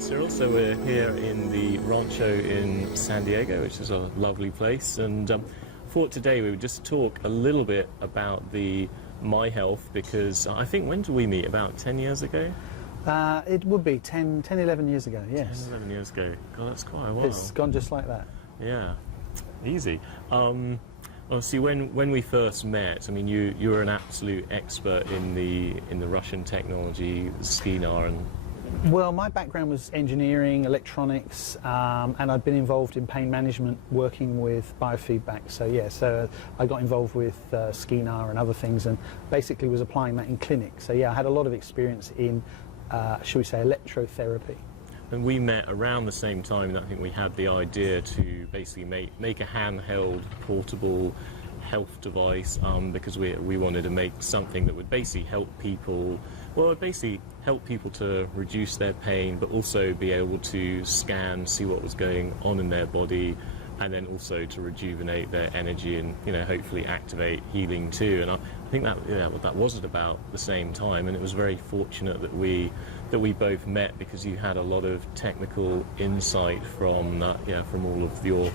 Cyril. So we're here in the Rancho in San Diego, which is a lovely place, and for today we would just talk a little bit about the MiHealth, because I think, when did we meet? About 10 years ago? It would be 10, 11 years ago, yes. 10, 11 years ago. God, that's quite a while. It's gone just like that. Yeah, easy. Obviously, when we first met, I mean, you were an absolute expert in the Russian technology, SCENAR, and... Well, my background was engineering, electronics, and I'd been involved in pain management, working with biofeedback. So yeah, so I got involved with SCENAR and other things, and basically was applying that in clinic. So yeah, I had a lot of experience in, shall we say, electrotherapy. And we met around the same time, and I think we had the idea to basically make a handheld, portable health device, because we wanted to make something that would basically help people, help people to reduce their pain, but also be able to scan, see what was going on in their body, and then also to rejuvenate their energy and, you know, hopefully activate healing too. And I think that was at about the same time, and it was very fortunate that we both met, because you had a lot of technical insight from all of your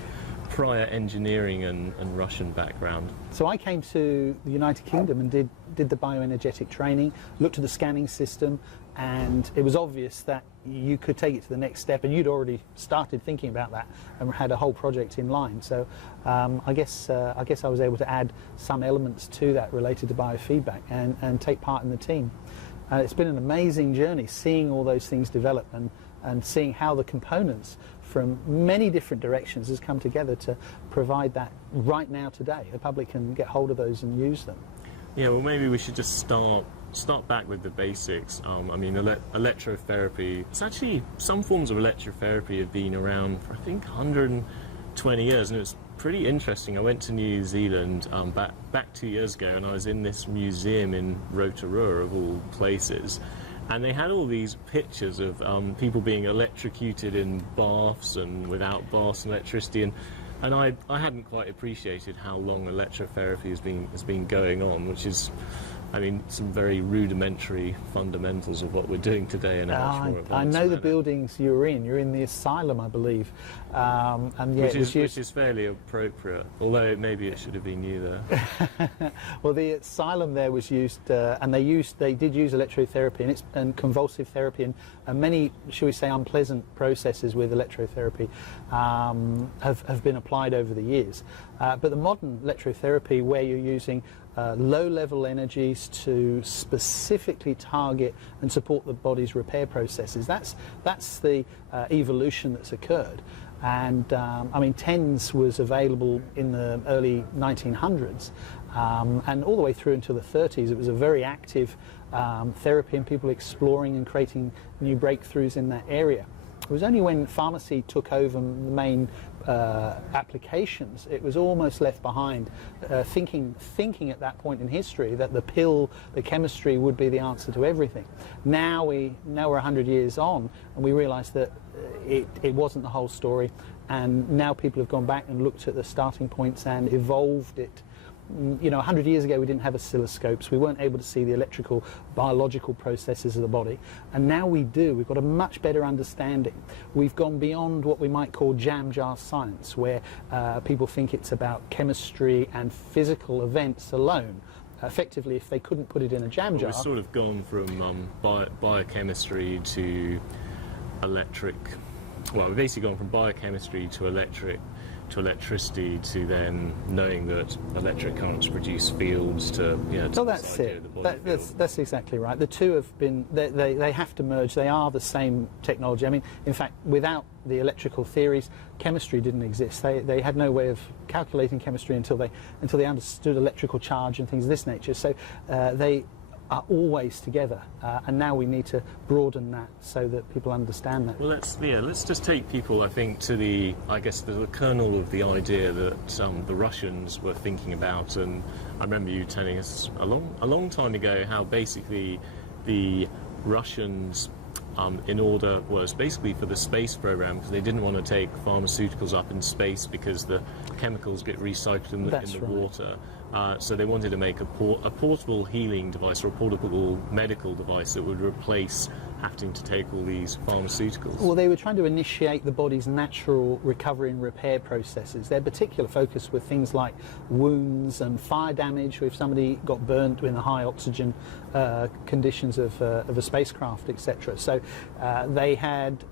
prior engineering and Russian background. So I came to the United Kingdom and did the bioenergetic training, looked at the scanning system, and it was obvious that you could take it to the next step, and you'd already started thinking about that and had a whole project in line. So I guess I was able to add some elements to that related to biofeedback and take part in the team. It's been an amazing journey, seeing all those things develop and seeing how the components from many different directions has come together to provide that right now today. The public can get hold of those and use them. Yeah, well, maybe we should just start back with the basics. I mean, electrotherapy, it's actually, some forms of electrotherapy have been around for, I think, 120 years, and it's pretty interesting. I went to New Zealand back 2 years ago, and I was in this museum in Rotorua, of all places, and they had all these pictures of people being electrocuted in baths and without baths and electricity, and I hadn't quite appreciated how long electrotherapy has been going on, which is, I mean, some very rudimentary fundamentals of what we're doing today in a much more advanced I know manner. the buildings you're in the asylum, I believe, and yeah, which is fairly appropriate, although maybe it should have been you there. Well, the asylum there was used, and they did use electrotherapy and convulsive therapy, and many, shall we say, unpleasant processes with electrotherapy have been applied over the years. But the modern electrotherapy, where you're using low-level energies to specifically target and support the body's repair processes, that's the evolution that's occurred. And I mean, TENS was available in the early 1900s, and all the way through until the 30s. It was a very active therapy, and people exploring and creating new breakthroughs in that area. It was only when pharmacy took over the main applications, it was almost left behind, thinking at that point in history that the pill, the chemistry, would be the answer to everything. Now we're 100 years on, and we realise that it wasn't the whole story, and now people have gone back and looked at the starting points and evolved it. You know, 100 years ago we didn't have oscilloscopes, we weren't able to see the electrical, biological processes of the body, and now we do. We've got a much better understanding. We've gone beyond what we might call jam jar science, where people think it's about chemistry and physical events alone. Effectively, if they couldn't put it in a jam jar... We've sort of gone from biochemistry to electric... Well, we've basically gone from biochemistry to electricity, to then knowing that electric currents produce fields to, you know, to that's it. That's exactly right. The two have been, they have to merge. They are the same technology. I mean, in fact, without the electrical theories, chemistry didn't exist. They had no way of calculating chemistry until they understood electrical charge and things of this nature. So they are always together, and now we need to broaden that so that people understand that. Well, let's just take people, I think, to the kernel of the idea that the Russians were thinking about. And I remember you telling us a long time ago how basically the Russians, it's basically for the space program, because they didn't want to take pharmaceuticals up in space because the chemicals get recycled in the water. So they wanted to make a portable healing device, or a portable medical device that would replace having to take all these pharmaceuticals? Well, they were trying to initiate the body's natural recovery and repair processes. Their particular focus were things like wounds and fire damage, if somebody got burnt in the high oxygen conditions of a spacecraft, etc. So they had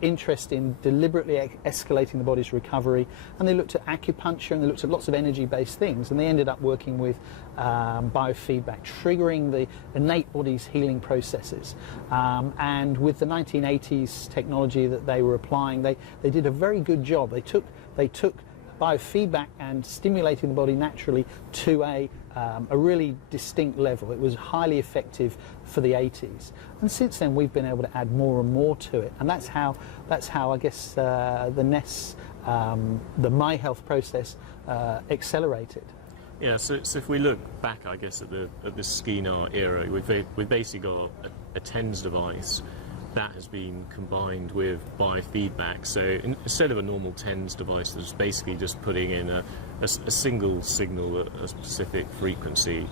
interest in deliberately escalating the body's recovery, and they looked at acupuncture and they looked at lots of energy-based things, and they ended up working with biofeedback, triggering the innate body's healing processes. And with the 1980s technology that they were applying, they did a very good job. They took biofeedback and stimulating the body naturally to a really distinct level. It was highly effective for the 80s, and since then we've been able to add more and more to it, and that's how I guess the NES, the MiHealth process accelerated. Yeah, so if we look back, I guess, at the SCENAR era, we've basically got a TENS device that has been combined with biofeedback. So instead of a normal TENS device that's basically just putting in a single signal at a specific frequency,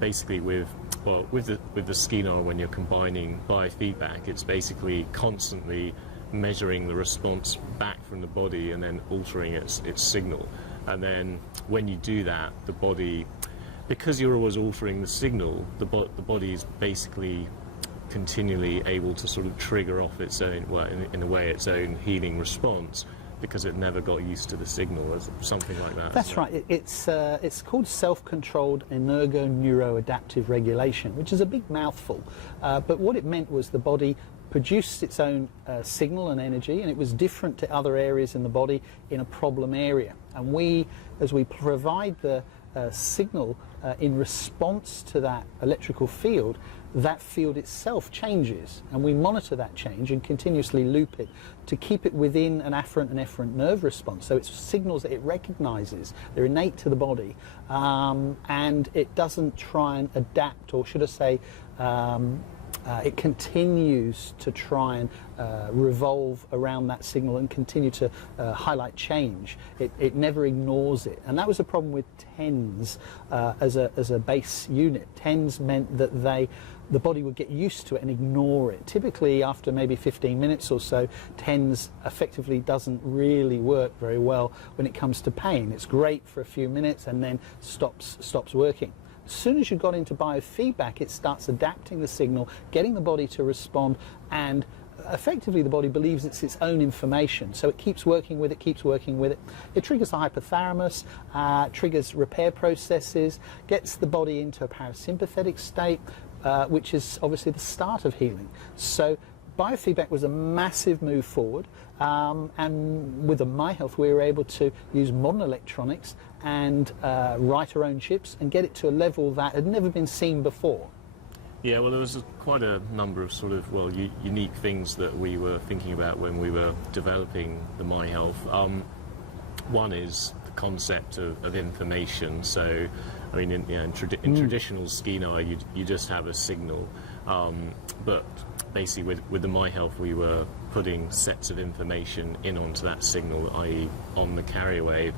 basically with the SCENAR, when you're combining biofeedback, it's basically constantly measuring the response back from the body and then altering its signal. And then when you do that, the body, because you're always altering the signal, the body is basically continually able to sort of trigger off its own, well, in a way, its own healing response, because it never got used to the signal, or something like that. That's right. It's called self-controlled innergo neuroadaptive regulation, which is a big mouthful. But what it meant was the body produced its own signal and energy, and it was different to other areas in the body in a problem area. And as we provide the signal in response to that electrical field, that field itself changes, and we monitor that change and continuously loop it to keep it within an afferent and efferent nerve response. So it's signals that it recognizes, they're innate to the body, and it doesn't try and adapt, or should I say, it continues to try and revolve around that signal and continue to highlight change. It never ignores it, and that was a problem with TENS as a base unit. TENS meant that the body would get used to it and ignore it. Typically, after maybe 15 minutes or so, TENS effectively doesn't really work very well when it comes to pain. It's great for a few minutes and then stops working. As soon as you got into biofeedback, it starts adapting the signal, getting the body to respond, and effectively the body believes it's its own information, so it keeps working with it, It triggers the hypothalamus, triggers repair processes, gets the body into a parasympathetic state, which is obviously the start of healing. So biofeedback was a massive move forward, and with the MiHealth we were able to use modern electronics and write our own chips and get it to a level that had never been seen before. Yeah, well, there was quite a number of sort of, unique things that we were thinking about when we were developing the MiHealth. One is the concept of information. So, I mean, in traditional SCENAR, you just have a signal, but basically with the MiHealth, we were putting sets of information in onto that signal, i.e. on the carrier wave.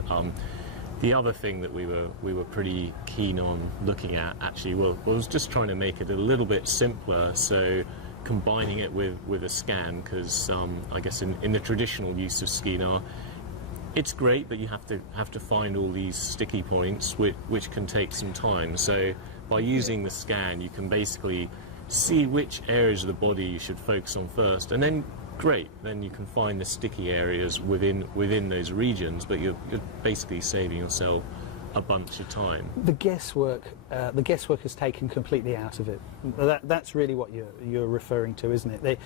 The other thing that we were pretty keen on looking at actually was just trying to make it a little bit simpler, so combining it with a scan, because I guess in the traditional use of SCENAR, it's great, but you have to find all these sticky points which can take some time. So by using the scan, you can basically see which areas of the body you should focus on first, and then great, then you can find the sticky areas within those regions, but you're basically saving yourself a bunch of time. The guesswork is taken completely out of it. That's really what you're referring to, isn't it?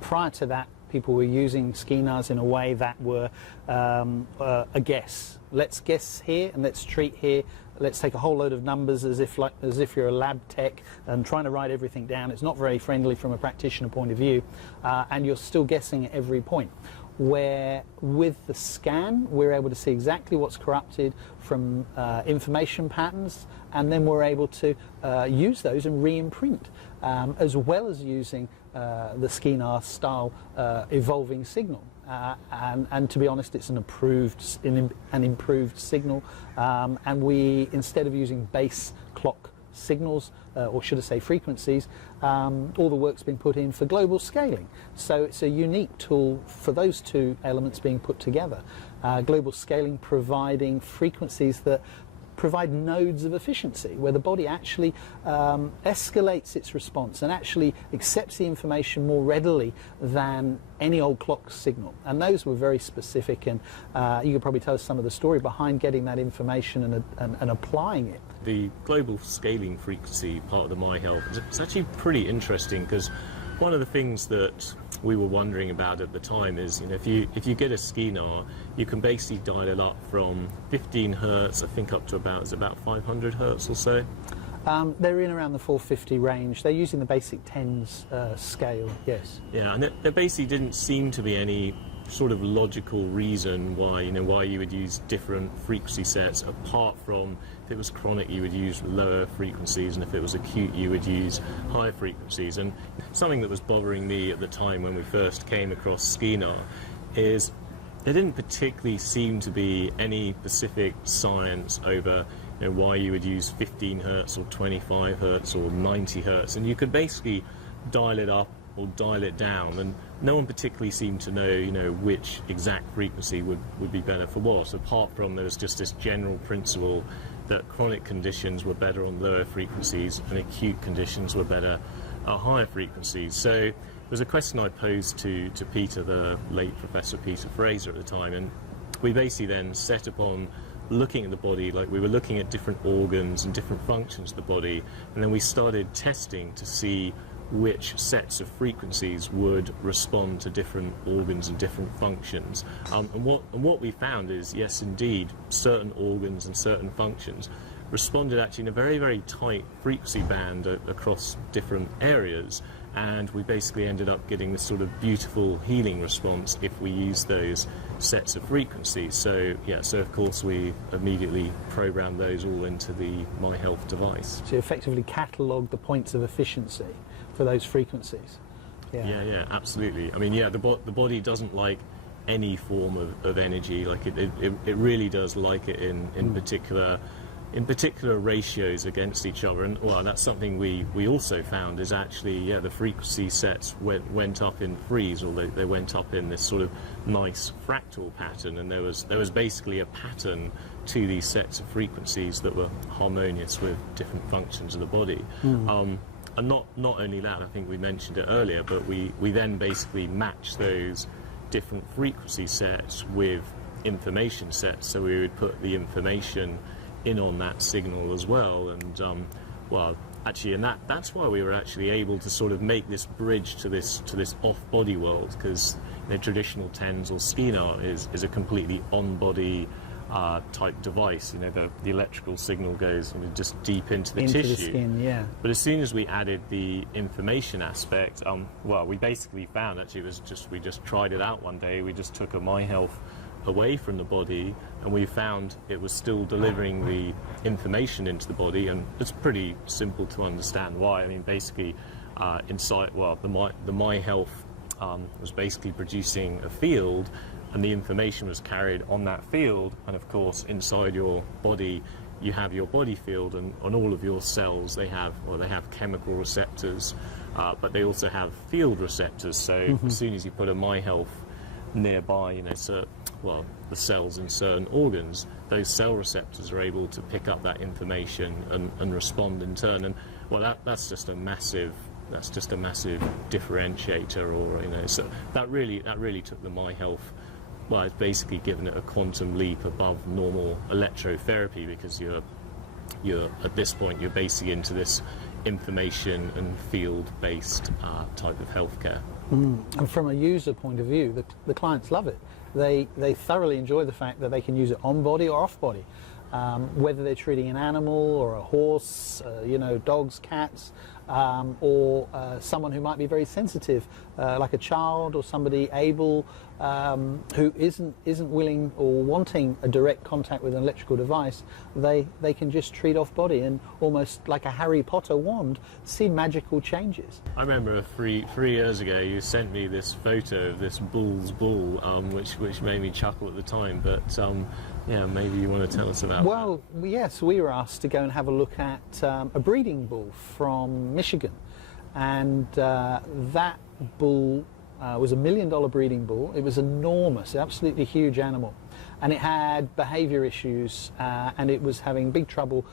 Prior to that, people were using SCENARs in a way that were a guess. Let's guess here and let's treat here. Let's take a whole load of numbers as if you're a lab tech and trying to write everything down. It's not very friendly from a practitioner point of view, and you're still guessing at every point. Where with the scan, we're able to see exactly what's corrupted from information patterns, and then we're able to use those and re-imprint, as well as using the SCENAR style evolving signal. And to be honest, it's an improved signal, and we, instead of using base clock signals, or should I say frequencies, all the work's been put in for global scaling. So it's a unique tool for those two elements being put together. Global scaling providing frequencies that provide nodes of efficiency, where the body actually escalates its response and actually accepts the information more readily than any old clock signal. And those were very specific, and you could probably tell us some of the story behind getting that information and applying it. The global scaling frequency part of the MiHealth is actually pretty interesting, because one of the things that we were wondering about at the time is, if you get a SCENAR, you can basically dial it up from 15 hertz, I think, up to about 500 hertz or so. They're in around the 450 range. They're using the basic tens scale, yes. Yeah, and there basically didn't seem to be any sort of logical reason why you would use different frequency sets, apart from if it was chronic you would use lower frequencies, and if it was acute you would use higher frequencies. And something that was bothering me at the time when we first came across SCENAR is there didn't particularly seem to be any specific science over why you would use 15 hertz or 25 hertz or 90 hertz, and you could basically dial it up or dial it down, and no one particularly seemed to know which exact frequency would be better for what, apart from there was just this general principle that chronic conditions were better on lower frequencies and acute conditions were better at higher frequencies. So it was a question I posed to Peter, the late Professor Peter Fraser at the time, and we basically then set upon looking at the body, like we were looking at different organs and different functions of the body, and then we started testing to see which sets of frequencies would respond to different organs and different functions. And what we found is, yes, indeed, certain organs and certain functions responded actually in a very, very tight frequency band across different areas, and we basically ended up getting this sort of beautiful healing response if we use those sets of frequencies. So of course we immediately programmed those all into the MiHealth device. So you effectively catalogue the points of efficiency for those frequencies. Yeah, absolutely. I mean, the body doesn't like any form of energy. Like it really does like it in particular ratios against each other. And well, that's something we also found is actually the frequency sets went up in threes, or they went up in this sort of nice fractal pattern, and there was basically a pattern to these sets of frequencies that were harmonious with different functions of the body. And not only that, I think we mentioned it earlier, but we then basically match those different frequency sets with information sets. So we would put the information in on that signal as well, and that's why we were actually able to sort of make this bridge to this off-body world, because traditional TENS or SCENAR is a completely on-body type device. The electrical signal goes just deep into the tissue. The skin, yeah. But as soon as we added the information aspect, we basically found actually we just tried it out one day. We just took a MiHealth away from the body, and we found it was still delivering the information into the body, and it's pretty simple to understand why. I mean, basically, inside, the MiHealth was basically producing a field, and the information was carried on that field, and of course inside your body you have your body field, and on all of your cells they have chemical receptors, but they also have field receptors. So as soon as you put a MiHealth nearby, the cells in certain organs, those cell receptors are able to pick up that information and respond in turn. And that's just a massive differentiator, or so that really took the MiHealth. Well, it's basically given it a quantum leap above normal electrotherapy, because you're at this point you're basically into this information and field-based type of healthcare. And from a user point of view, the clients love it. They thoroughly enjoy the fact that they can use it on body or off body, whether they're treating an animal or a horse, dogs, cats, or someone who might be very sensitive, like a child or somebody able who isn't willing or wanting a direct contact with an electrical device, they can just treat off body and almost like a Harry Potter wand see magical changes. I remember three years ago you sent me this photo of this bull's bull, which made me chuckle at the time. But yeah, maybe you want to tell us about Well, yes, we were asked to go and have a look at a breeding bull from Michigan, and that bull was $1 million breeding bull. It was enormous, absolutely huge animal, and it had behavior issues, and it was having big trouble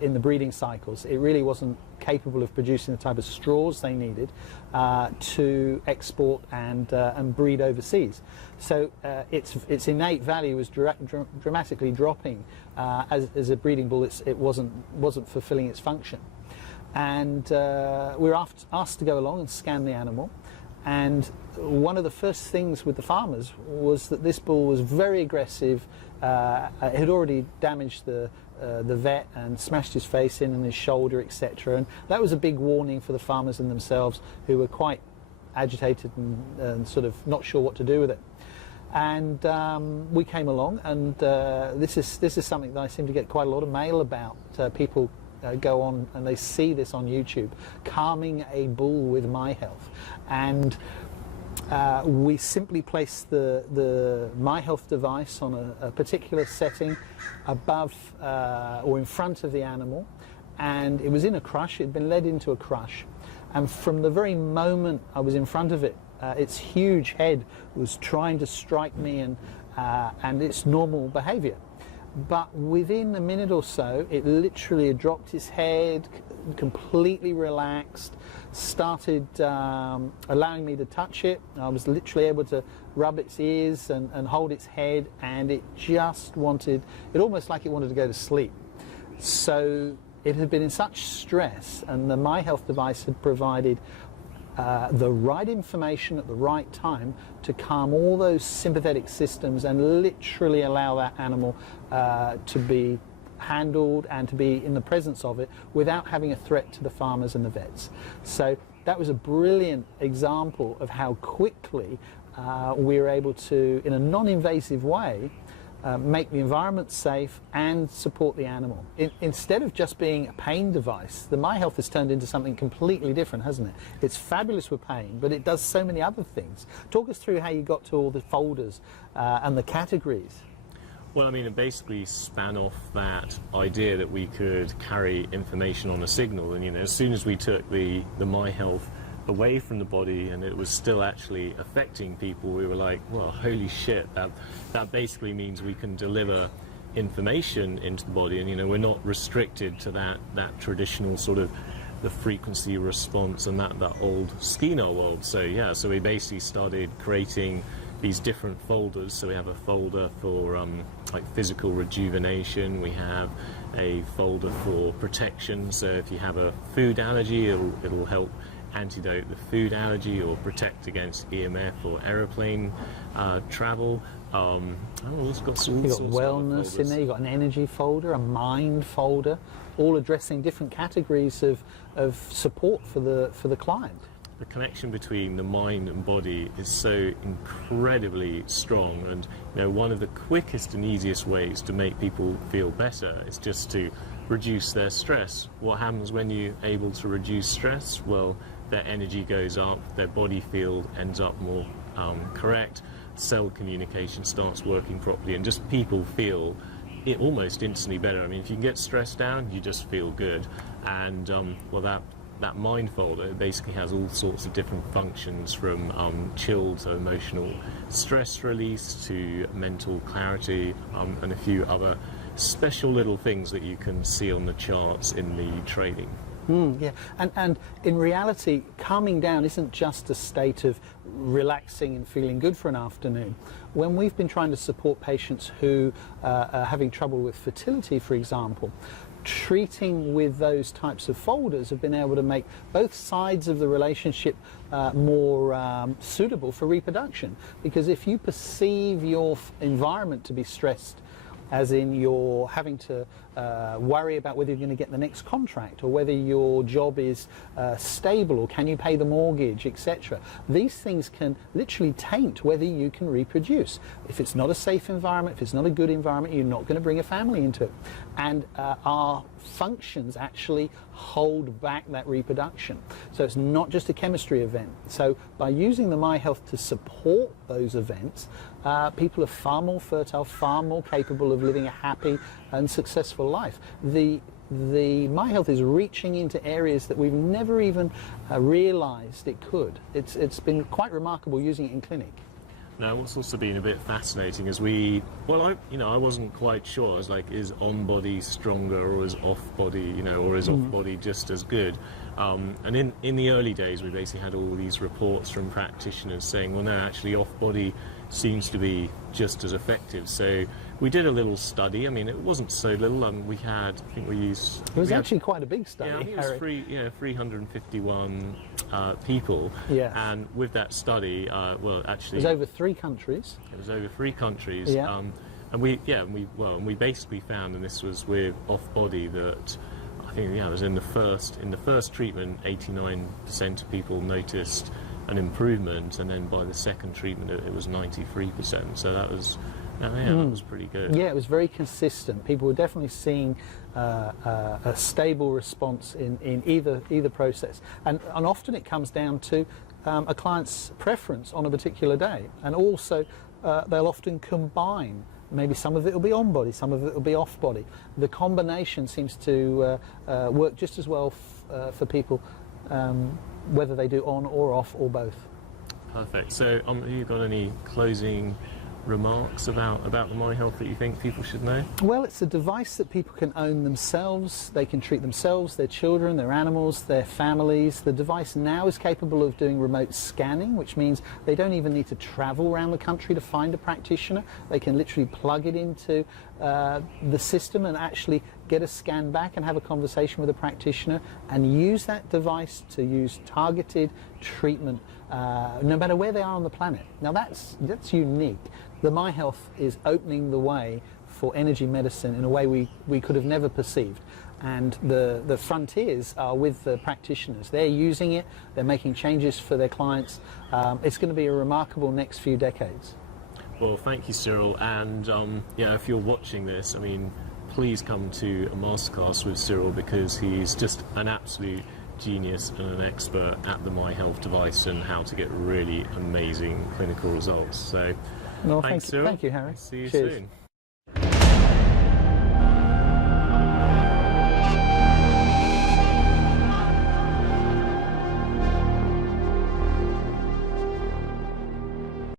in the breeding cycles. It really wasn't capable of producing the type of straws they needed to export and breed overseas. So its innate value was dramatically dropping as a breeding bull. It wasn't fulfilling its function, and we were asked to go along and scan the animal. And one of the first things with the farmers was that this bull was very aggressive. It had already damaged the vet and smashed his face in and his shoulder, etc. And that was a big warning for the farmers and themselves, who were quite agitated and sort of not sure what to do with it. And we came along, and this is something that I seem to get quite a lot of mail about. People go on and they see this on YouTube, calming a bull with MiHealth, and we simply place the MiHealth device on a particular setting above or in front of the animal, and it was in a crush. It had been led into a crush, and from the very moment I was in front of it, its huge head was trying to strike me, and its normal behavior. But within a minute or so, it literally had dropped his head, completely relaxed, started allowing me to touch it. I was literally able to rub its ears and hold its head, and it just wanted, it almost like it wanted to go to sleep. So it had been in such stress, and the MiHealth device had provided the right information at the right time to calm all those sympathetic systems and literally allow that animal to be handled and to be in the presence of it without having a threat to the farmers and the vets. So that was a brilliant example of how quickly we were able to, in a non-invasive way, make the environment safe and support the animal. Instead of just being a pain device, the MiHealth has turned into something completely different, hasn't it? It's fabulous with pain, but it does so many other things. Talk us through how you got to all the folders and the categories. Well, I mean, it basically span off that idea that we could carry information on a signal, and as soon as we took the MiHealth away from the body and it was still actually affecting people, we were like, well, holy shit, that basically means we can deliver information into the body, and we're not restricted to that traditional sort of the frequency response and that old SCENAR world. So yeah, so we basically started creating these different folders. So we have a folder for like physical rejuvenation, we have a folder for protection, so if you have a food allergy, it'll help antidote the food allergy or protect against EMF or aeroplane travel. It's got You've got wellness in there, you've got an energy folder, a mind folder, all addressing different categories of support for the client. The connection between the mind and body is so incredibly strong, and one of the quickest and easiest ways to make people feel better is just to reduce their stress. What happens when you're able to reduce stress? Well, their energy goes up, their body field ends up more correct, cell communication starts working properly, and just people feel it almost instantly better. I mean, if you can get stress down, you just feel good. And well, that mind folder basically has all sorts of different functions, from chill to emotional stress release to mental clarity, and a few other special little things that you can see on the charts in the trading. Yeah, and in reality, calming down isn't just a state of relaxing and feeling good for an afternoon. When we've been trying to support patients who are having trouble with fertility, for example, treating with those types of folders have been able to make both sides of the relationship more suitable for reproduction. Because if you perceive your environment to be stressed as in you're having to worry about whether you're going to get the next contract, or whether your job is stable, or can you pay the mortgage, etc. These things can literally taint whether you can reproduce. If it's not a safe environment, if it's not a good environment, you're not going to bring a family into it. And our functions actually hold back that reproduction. So it's not just a chemistry event. So by using the MiHealth to support those events, people are far more fertile, far more capable of living a happy and successful life. The MiHealth is reaching into areas that we've never even realized it could. It's been quite remarkable using it in clinic. Now, what's also been a bit fascinating is I wasn't quite sure. I was like, is on-body stronger, or is off-body, or is off-body just as good? And in the early days, we basically had all these reports from practitioners saying, well, no, actually off-body seems to be just as effective. So we did a little study. I mean, it wasn't so little. It was actually quite a big study. Yeah, I think it was 351 people. Yes. And with that study, it was over 3 countries. It was over 3 countries. Yeah. And we basically found, and this was with off-body, that I think it was in the first treatment, 89% of people noticed an improvement, and then by the second treatment it was 93%. So that was that was pretty good. Yeah, it was very consistent. People were definitely seeing a stable response in either process, and often it comes down to a client's preference on a particular day, and also they'll often combine. Maybe some of it will be on body, some of it will be off body. The combination seems to work just as well for people, whether they do on or off or both. Perfect. So have you got any closing remarks about the MiHealth that you think people should know? Well, it's a device that people can own themselves. They can treat themselves, their children, their animals, their families. The device now is capable of doing remote scanning, which means they don't even need to travel around the country to find a practitioner. They can literally plug it into the system and actually get a scan back and have a conversation with a practitioner, and use that device to use targeted treatment no matter where they are on the planet. Now that's unique. The MiHealth is opening the way for energy medicine in a way we could have never perceived. And the frontiers are with the practitioners. They're using it, they're making changes for their clients. It's going to be a remarkable next few decades. Well, thank you, Cyril. And if you're watching this, please come to a masterclass with Cyril, because he's just an absolute genius and an expert at the MiHealth device and how to get really amazing clinical results. So, Well, thanks, Cyril. Thank you, Harry. See you Cheers. soon.